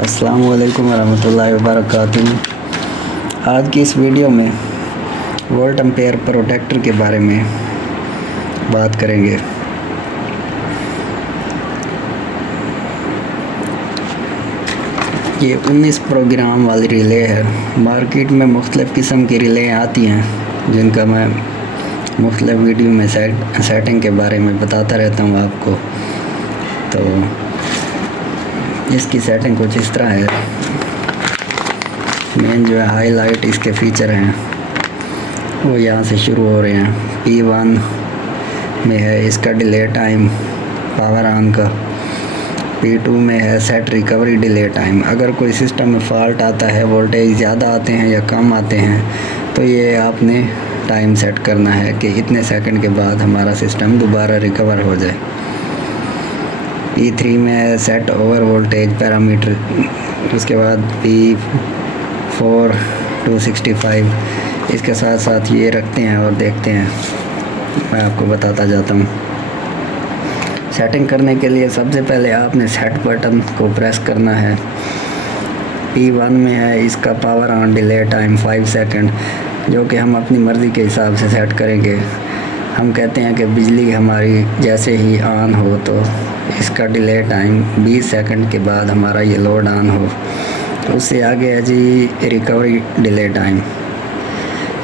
अस्सलाम वालेकुम रहमतुल्लाहि व बरकातुहू। आज की इस वीडियो में वोल्ट एम्पेयर प्रोटेक्टर के बारे में बात करेंगे। ये 19 प्रोग्राम वाली रिले है। मार्केट में मुख्तलिफ़ किस्म की रिले आती हैं जिनका मैं मुख्तलिफ़ वीडियो में सेटिंग के बारे में बताता रहता हूँ आपको। तो इसकी सेटिंग कुछ इस तरह है। मेन जो है हाईलाइट इसके फ़ीचर हैं वो यहाँ से शुरू हो रहे हैं। P1 में है इसका डिले टाइम पावर ऑन का। P2 में है सेट रिकवरी डिले टाइम। अगर कोई सिस्टम में फ़ॉल्ट आता है, वोल्टेज ज़्यादा आते हैं या कम आते हैं, तो ये आपने टाइम सेट करना है कि इतने सेकंड के बाद हमारा सिस्टम दोबारा रिकवर हो जाए। P3 में है सेट ओवर वोल्टेज पैरामीटर। उसके बाद P4 265 इसके साथ साथ ये रखते हैं और देखते हैं। मैं आपको बताता जाता हूँ। सेटिंग करने के लिए सबसे पहले आपने सेट बटन को प्रेस करना है। P1 में है इसका power on delay time 5 second, जो कि हम अपनी मर्ज़ी के हिसाब से सेट करेंगे। हम कहते हैं कि बिजली हमारी जैसे ही ऑन हो तो इसका डिले टाइम 20 सेकंड के बाद हमारा ये लोड ऑन हो। उससे आगे है जी recovery delay time.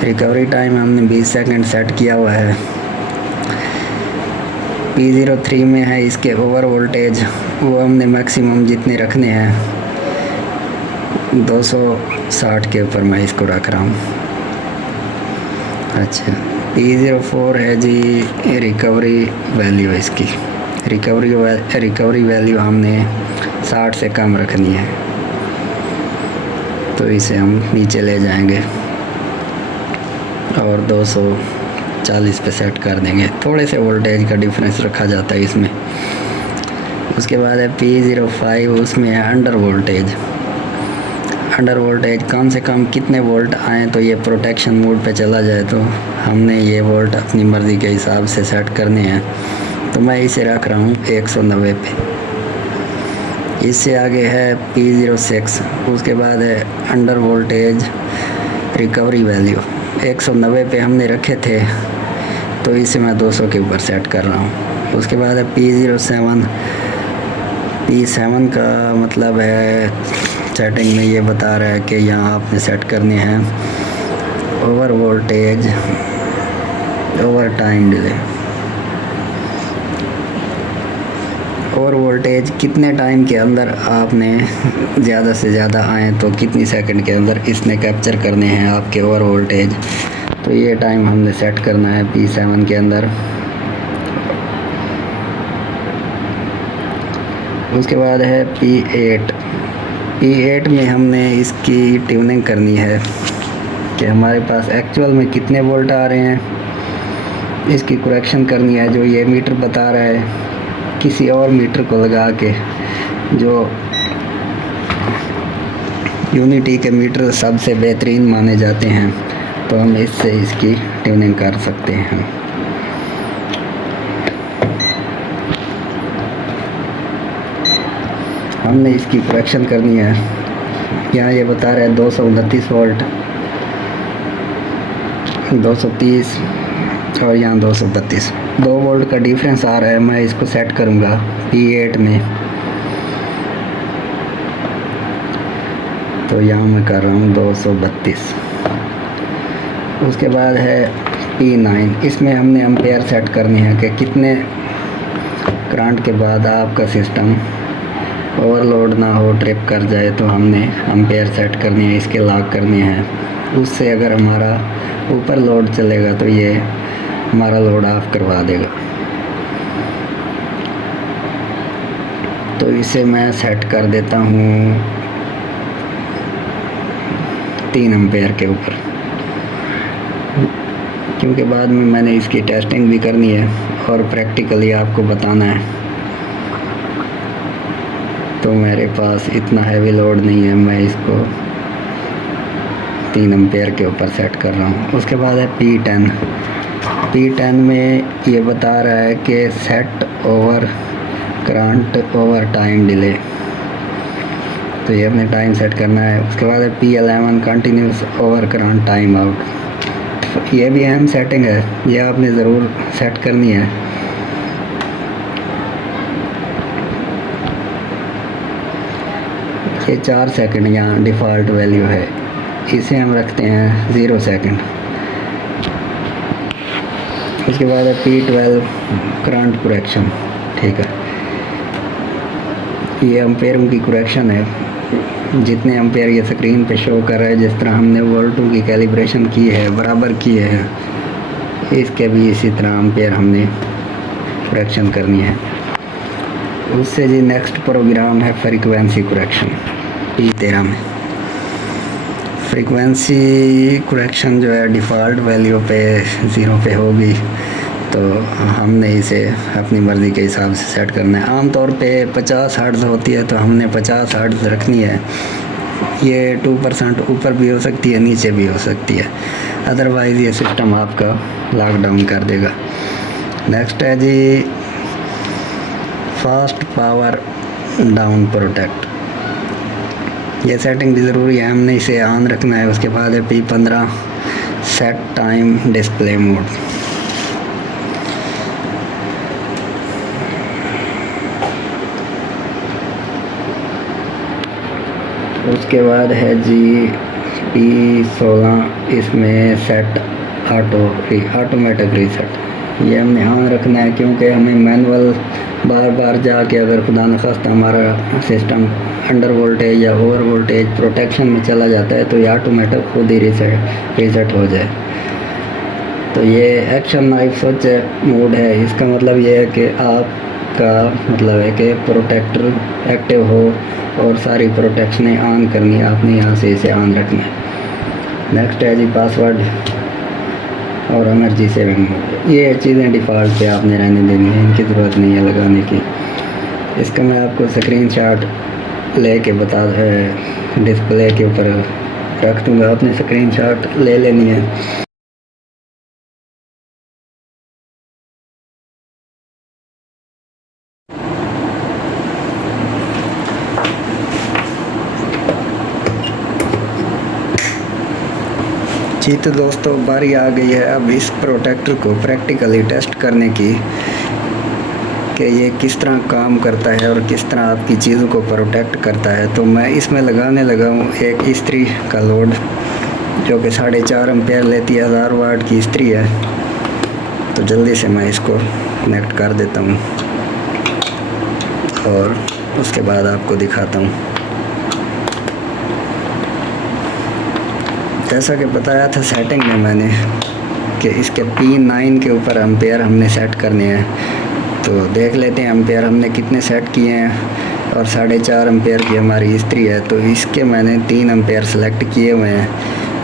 Recovery time हमने 20 सेकंड सेट किया हुआ है। P03 में है इसके ओवर वोल्टेज, वो हमने मैक्सिमम जितने रखने हैं 260 के ऊपर मैं इसको रख रहा हूँ। अच्छा, P04 है जी रिकवरी वैल्यू इसकी। रिकवरी वैल्यू हमने 60 से कम रखनी है, तो इसे हम नीचे ले जाएंगे और 240 पे सेट कर देंगे। थोड़े से वोल्टेज का डिफरेंस रखा जाता है इसमें। उसके बाद है P05, उसमें है अंडर वोल्टेज। अंडर वोल्टेज कम से कम कितने वोल्ट आएँ तो ये प्रोटेक्शन मोड पे चला जाए, तो हमने ये वोल्ट अपनी मर्ज़ी के हिसाब से सेट करने हैं। तो मैं इसे रख रहा हूँ 190 पे। इससे आगे है P06, उसके बाद है अंडर वोल्टेज रिकवरी वैल्यू। 190 पे हमने रखे थे, तो इसे मैं 200 के ऊपर सेट कर रहा हूँ। उसके बाद है P07। P7 का मतलब है सेटिंग में ये बता रहा है कि यहाँ आपने सेट करने हैं over voltage over time delay. Over voltage कितने टाइम के अंदर आपने ज़्यादा से ज़्यादा आए तो कितनी सेकंड के अंदर इसने कैप्चर करने हैं आपके ओवर वोल्टेज, तो ये टाइम हमने सेट करना है P7 के अंदर। उसके बाद है P8 में हमने इसकी ट्यूनिंग करनी है कि हमारे पास एक्चुअल में कितने वोल्ट आ रहे हैं। इसकी करेक्शन करनी है। जो ये मीटर बता रहा है किसी और मीटर को लगा के, जो यूनिटी के मीटर सबसे बेहतरीन माने जाते हैं, तो हम इससे इसकी ट्यूनिंग कर सकते हैं। हमने इसकी करेक्शन करनी है। यहाँ ये बता रहा है 229 वोल्ट, 230 और यहाँ 232। 2 वोल्ट का डिफरेंस आ रहा है। मैं इसको सेट करूँगा P8 में, तो यहाँ मैं कर रहा हूँ 232। उसके बाद है P9, इसमें हमने एम्पेयर सेट करनी है कि कितने करंट के बाद आपका सिस्टम ओवरलोड ना हो, ट्रिप कर जाए, तो हमने एम्पेयर सेट करनी है, इसके लॉक करने हैं। उससे अगर हमारा ऊपर लोड चलेगा तो ये हमारा लोड ऑफ करवा देगा। तो इसे मैं सेट कर देता हूँ 3 एम्पेयर के ऊपर, क्योंकि बाद में मैंने इसकी टेस्टिंग भी करनी है और प्रैक्टिकली आपको बताना है। तो मेरे पास इतना हैवी लोड नहीं है, मैं इसको 3 एम्पेयर के ऊपर सेट कर रहा हूँ। उसके बाद है P10 में ये बता रहा है कि set over current over time delay. तो ये अपने टाइम सेट करना है। उसके बाद है P11 continuous over current time out. ये भी अहम सेटिंग है, ये आपने ज़रूर सेट करनी है। ये 4 सेकंड यहाँ डिफ़ॉल्ट वैल्यू है, इसे हम रखते हैं 0 सेकंड। उसके बाद है P12 करंट करेक्शन, ठीक है। ये एम्पेयरों की करेक्शन है, जितने एम्पेयर ये स्क्रीन पे शो कर रहा है, जिस तरह हमने वोल्टों की कैलिब्रेशन की है, बराबर किए हैं, इसके भी इसी तरह एम्पेयर हमने करेक्शन करनी है। उससे जी नेक्स्ट प्रोग्राम है फ्रीक्वेंसी करेक्शन। P13 में फ्रीक्वेंसी करेक्शन जो है डिफ़ॉल्ट वैल्यू पे 0 पे होगी, तो हमने इसे अपनी मर्ज़ी के हिसाब से सेट करना है। आमतौर पे 50 हर्ट्ज़ होती है, तो हमने 50 हर्ट्ज़ रखनी है। ये 2% ऊपर भी हो सकती है, नीचे भी हो सकती है, अदरवाइज़ ये सिस्टम आपका लॉकडाउन कर देगा। नेक्स्ट है जी फास्ट पावर डाउन प्रोटेक्ट। ये सेटिंग भी ज़रूरी है, हमने इसे ऑन रखना है। उसके बाद है P15 set time display mode. उसके बाद है जी P16, इसमें सेट ऑटोमेटिक रीसेट। ये हमने ऑन रखना है, क्योंकि हमें मैनुअल बार बार जाके अगर खुदा न खास्ता हमारा सिस्टम अंडर वोल्टेज या ओवर वोल्टेज प्रोटेक्शन में चला जाता है, तो ये ऑटोमेटिक खुद ही रीसेट हो जाए। तो ये एक्शन नाइफ स्विच मोड है। इसका मतलब ये है कि आपका मतलब है कि प्रोटेक्टर एक्टिव हो और सारी प्रोटेक्शनें ऑन करनी है, आपने यहाँ से इसे ऑन रखना है। नेक्स्ट है जी पासवर्ड और एनर्जी सेविंग मोड। ये चीज़ें डिफ़ॉल्ट पे आपने रहने देनी है, इनकी ज़रूरत नहीं है लगाने की। इसका मैं आपको स्क्रीनशॉट लेके बता डिस्प्ले के ऊपर रख दूँगा, आपने स्क्रीनशॉट ले लेनी है। जी तो दोस्तों, बारी आ गई है अब इस प्रोटेक्टर को प्रैक्टिकली टेस्ट करने की कि ये किस तरह काम करता है और किस तरह आपकी चीज़ों को प्रोटेक्ट करता है। तो मैं इसमें लगाने लगा हूँ एक इस्त्री का लोड, जो कि 4.5 एम्पेयर लेती है, 1000 वाट की इस्त्री है। तो जल्दी से मैं इसको कनेक्ट कर देता हूँ और उसके बाद आपको दिखाता हूँ। जैसा कि बताया था सेटिंग में मैंने कि इसके P9 के ऊपर एम्पेयर हमने सेट करने हैं। तो देख लेते हैं एम्पेयर हमने कितने सेट किए हैं। और 4.5 एम्पेयर की हमारी इस्त्री है, तो इसके मैंने 3 एम्पेयर सेलेक्ट किए हुए हैं।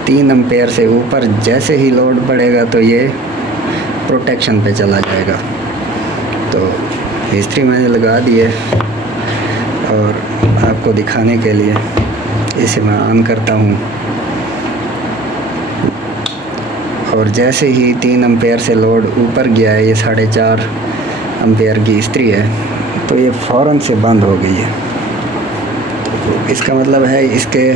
3 एम्पेयर से ऊपर जैसे ही लोड बढ़ेगा तो ये प्रोटेक्शन पे चला जाएगा। तो इस्त्री मैंने लगा दी है और आपको दिखाने के लिए इसे मैं ऑन करता हूँ। और जैसे ही 3 एम्पेयर से लोड ऊपर गया है, ये 4.5 एम्पेयर की इस्त्री है, तो ये फ़ौरन से बंद हो गई है। तो इसका मतलब है इसके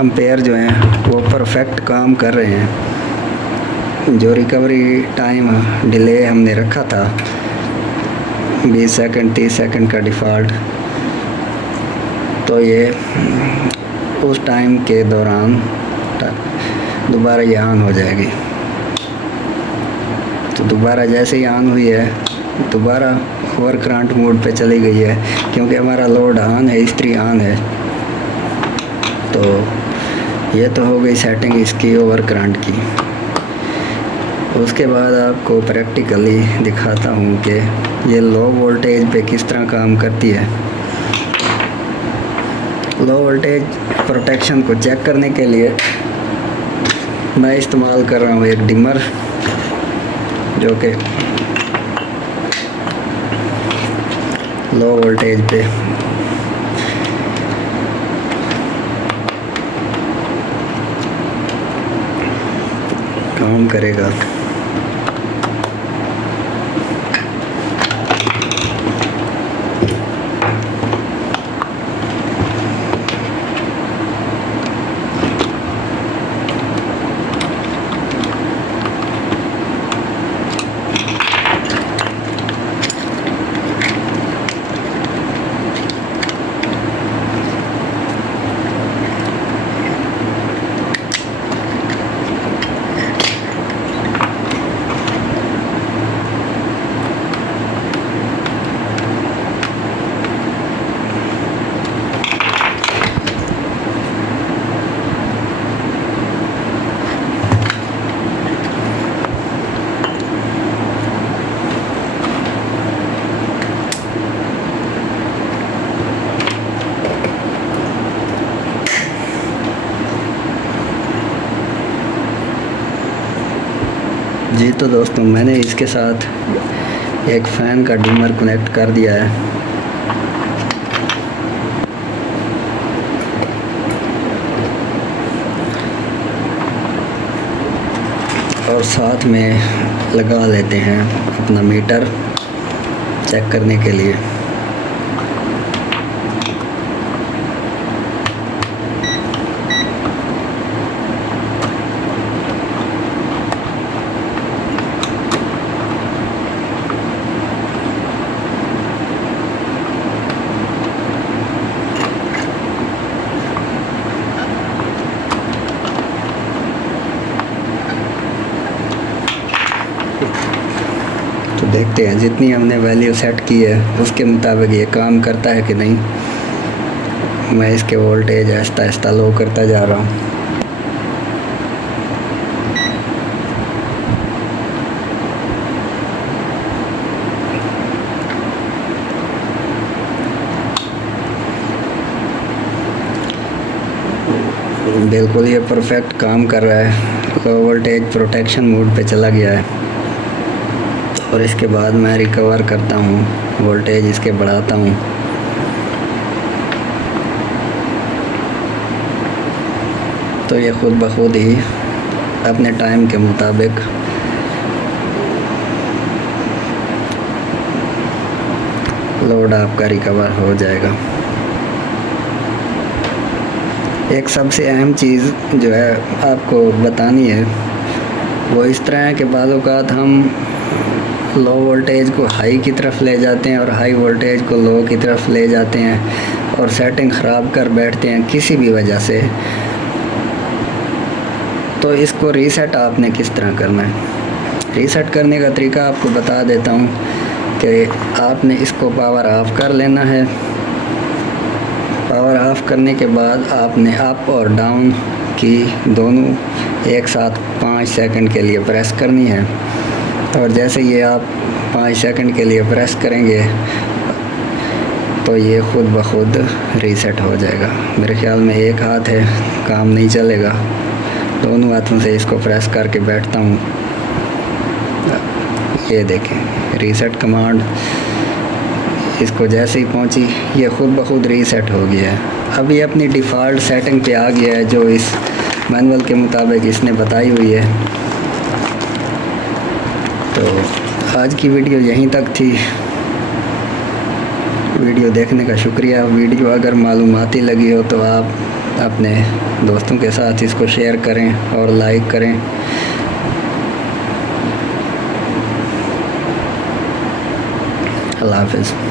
एम्पेयर जो हैं वो परफेक्ट काम कर रहे हैं। जो रिकवरी टाइम डिले हमने रखा था 20 सेकंड 30 सेकंड का डिफ़ॉल्ट, तो ये उस टाइम के दौरान दोबारा ये ऑन हो जाएगी। तो दोबारा जैसे ही ऑन हुई है, दोबारा ओवर करंट मोड पे चली गई है, क्योंकि हमारा लोड ऑन है, इस्त्री ऑन है। तो ये तो हो गई सेटिंग इसकी ओवर करंट की। उसके बाद आपको प्रैक्टिकली दिखाता हूँ कि ये लो वोल्टेज पे किस तरह काम करती है। लो वोल्टेज प्रोटेक्शन को चेक करने के लिए मैं इस्तेमाल कर रहा हूँ एक डिमर, जो कि लो वोल्टेज पे काम करेगा। जी तो दोस्तों, मैंने इसके साथ एक फ़ैन का डिमर कनेक्ट कर दिया है और साथ में लगा लेते हैं अपना मीटर चेक करने के लिए। तो देखते हैं जितनी हमने वैल्यू सेट की है उसके मुताबिक ये काम करता है कि नहीं। मैं इसके वोल्टेज आहिस्ता आहिस्ता लो करता जा रहा हूँ। बिल्कुल ये परफेक्ट काम कर रहा है। तो वोल्टेज प्रोटेक्शन मोड पे चला गया है और इसके बाद मैं रिकवर करता हूँ, वोल्टेज इसके बढ़ाता हूँ। तो ये ख़ुद ब खुद ही अपने टाइम के मुताबिक लोड आपका रिकवर हो जाएगा। एक सबसे अहम चीज़ जो है आपको बतानी है वो इस तरह है कि बाज़ औक़ात हम लो वोल्टेज को हाई की तरफ ले जाते हैं और हाई वोल्टेज को लो की तरफ ले जाते हैं और सेटिंग ख़राब कर बैठते हैं किसी भी वजह से। तो इसको रीसेट आपने किस तरह करना है। रीसेट करने का तरीका आपको बता देता हूँ कि आपने इसको पावर ऑफ़ कर लेना है। पावर ऑफ़ करने के बाद आपने अप और डाउन की दोनों एक साथ 5 सेकंड के लिए प्रेस करनी है और जैसे ये आप 5 सेकंड के लिए प्रेस करेंगे तो ये ख़ुद ब खुद रीसेट हो जाएगा। मेरे ख़्याल में एक हाथ है, काम नहीं चलेगा, दोनों हाथों से इसको प्रेस करके बैठता हूँ। ये देखें रीसेट कमांड, इसको जैसे ही पहुँची ये ख़ुद ब खुद रीसेट हो गया है। अब ये अपनी डिफ़ॉल्ट सेटिंग पे आ गया है जो इस मैनुअल के मुताबिक इसने बताई हुई है। तो आज की वीडियो यहीं तक थी। वीडियो देखने का शुक्रिया। वीडियो अगर मालूमाती लगी हो तो आप अपने दोस्तों के साथ इसको शेयर करें और लाइक करें। अल्लाह हाफ़िज़।